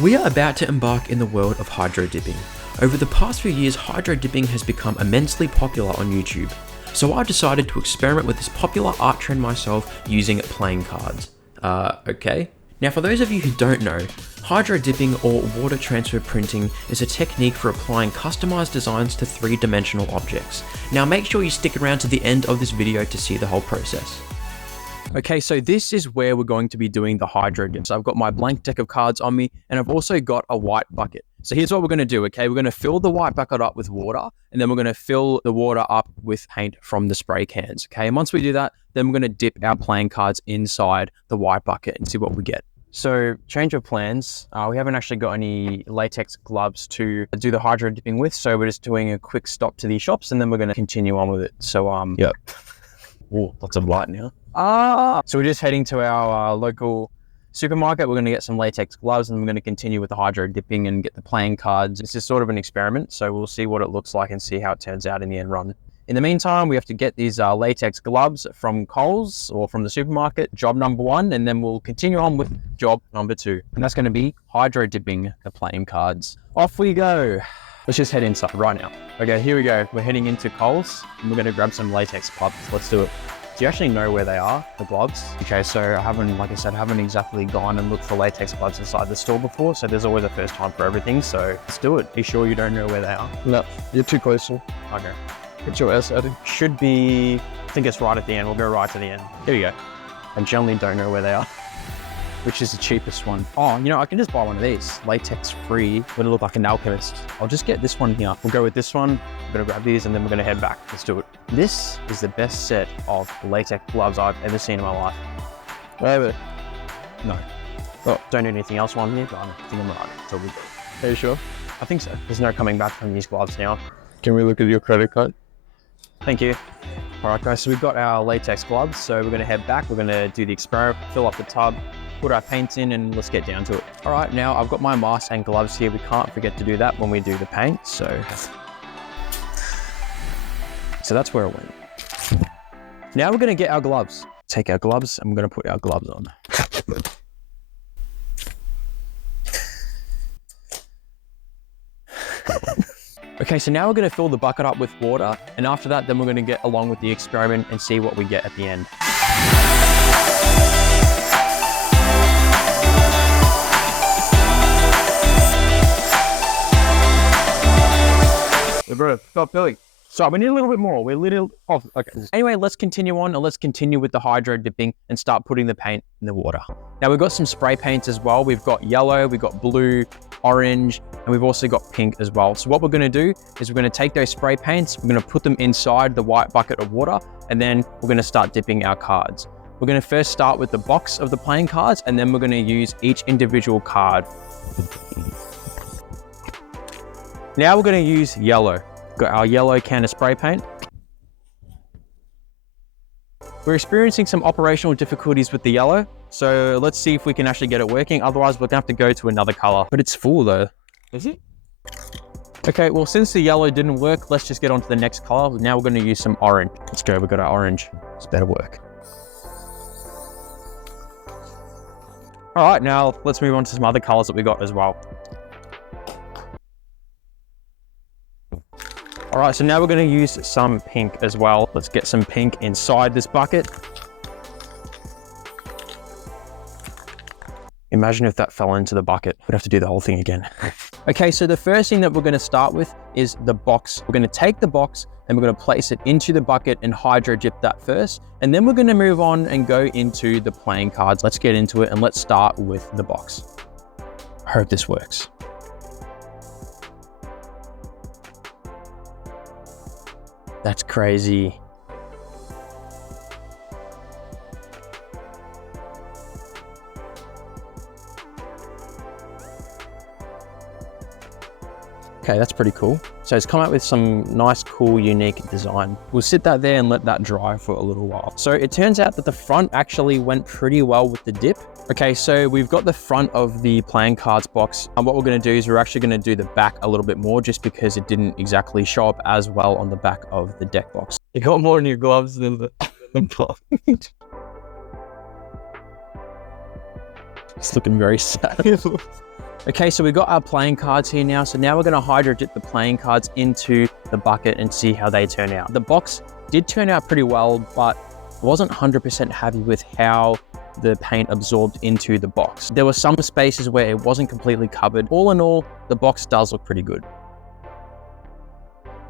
We are about to embark in the world of hydro dipping. Over the past few years, hydro dipping has become immensely popular on YouTube. So I decided to experiment with this popular art trend myself using playing cards. Okay. Now for those of you who don't know, hydro dipping or water transfer printing is a technique for applying customized designs to three-dimensional objects. Now make sure you stick around to the end of this video to see the whole process. Okay, so this is where we're going to be doing the hydro dip. So I've got my blank deck of cards on me, and I've also got a white bucket. So here's what we're going to do, okay? We're going to fill the white bucket up with water, and then we're going to fill the water up with paint from the spray cans, okay? And once we do that, then we're going to dip our playing cards inside the white bucket and see what we get. So change of plans. We haven't actually got any latex gloves to do the hydro dipping with, so we're just doing a quick stop to these shops, and then we're going to continue on with it. So, yep. Oh, lots of light now. So we're just heading to our local supermarket. We're going to get some latex gloves, and we're going to continue with the hydro dipping and get the playing cards. This is sort of an experiment, so we'll see what it looks like and see how it turns out in the end run. In the meantime, we have to get these latex gloves from Coles or from the supermarket, job number 1, and then we'll continue on with job number 2. And that's going to be hydro dipping the playing cards. Off we go. Let's just head inside right now. Okay, here we go. We're heading into Coles, and we're going to grab some latex gloves. Let's do it. Do you actually know where they are, the gloves? Okay, so I haven't exactly gone and looked for latex gloves inside the store before, so there's always a first time for everything, so let's do it. Are you sure you don't know where they are? No, you're too close. Okay. Get your ass out of. Should be, I think it's right at the end. We'll go right to the end. Here we go. I generally don't know where they are. Which is the cheapest one? Oh, you know, I can just buy one of these. Latex free, gonna look like an alchemist. I'll just get this one here. We'll go with this one. We're gonna grab these and then we're gonna head back. Let's do it. This is the best set of latex gloves I've ever seen in my life. Whatever. No. Oh. Don't do anything else on here, but I think I'm right. So we go. Are you sure? I think so. There's no coming back from these gloves now. Can we look at your credit card? Thank you. All right, guys, so we've got our latex gloves. So we're gonna head back. We're gonna do the experiment, fill up the tub, put our paints in, and let's get down to it. All right, now I've got my mask and gloves here. We can't forget to do that when we do the paint. So that's where it went. Now we're gonna get our gloves. Take our gloves and we're gonna put our gloves on. Okay, so now we're gonna fill the bucket up with water, and after that, then we're gonna get along with the experiment and see what we get at the end. Hey, bro, stop filling. So we need a little bit more. We're a little off. Okay. Anyway, let's continue on and let's continue with the hydro dipping and start putting the paint in the water. Now we've got some spray paints as well. We've got yellow, we've got blue, orange, and we've also got pink as well. So what we're gonna do is we're gonna take those spray paints, we're gonna put them inside the white bucket of water, and then we're gonna start dipping our cards. We're gonna first start with the box of the playing cards, and then we're gonna use each individual card. Now we're gonna use yellow. Got our yellow can of spray paint. We're experiencing some operational difficulties with the yellow, so let's see if we can actually get it working. Otherwise, we're gonna have to go to another color. But it's full though. Is it? Okay, well, since the yellow didn't work, let's just get on to the next color. Now we're gonna use some orange. Let's go, we've got our orange. This better work. All right, now let's move on to some other colors that we got as well. All right, so now we're gonna use some pink as well. Let's get some pink inside this bucket. Imagine if that fell into the bucket. We'd have to do the whole thing again. Okay, so the first thing that we're gonna start with is the box. We're gonna take the box and we're gonna place it into the bucket and hydro dip that first. And then we're gonna move on and go into the playing cards. Let's get into it and let's start with the box. I hope this works. That's crazy. Okay, that's pretty cool. So it's come out with some nice, cool, unique design. We'll sit that there and let that dry for a little while. So it turns out that the front actually went pretty well with the dip. Okay, so we've got the front of the playing cards box. And what we're gonna do is we're actually gonna do the back a little bit more just because it didn't exactly show up as well on the back of the deck box. You got more in your gloves than the glove. It's looking very sad. Okay, so we've got our playing cards here now. So now we're gonna hydro dip the playing cards into the bucket and see how they turn out. The box did turn out pretty well, but I wasn't 100% happy with how the paint absorbed into the box. There were some spaces where it wasn't completely covered. All in all, the box does look pretty good.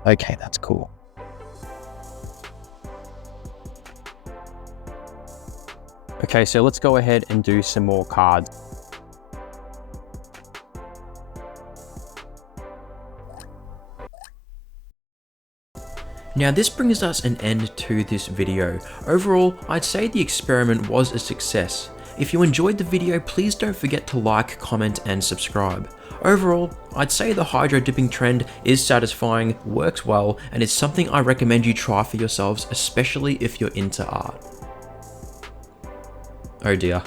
Okay, that's cool. Okay, so let's go ahead and do some more cards. Now this brings us an end to this video. Overall, I'd say the experiment was a success. If you enjoyed the video, please don't forget to like, comment, and subscribe. Overall, I'd say the hydro dipping trend is satisfying, works well, and is something I recommend you try for yourselves, especially if you're into art. Oh dear.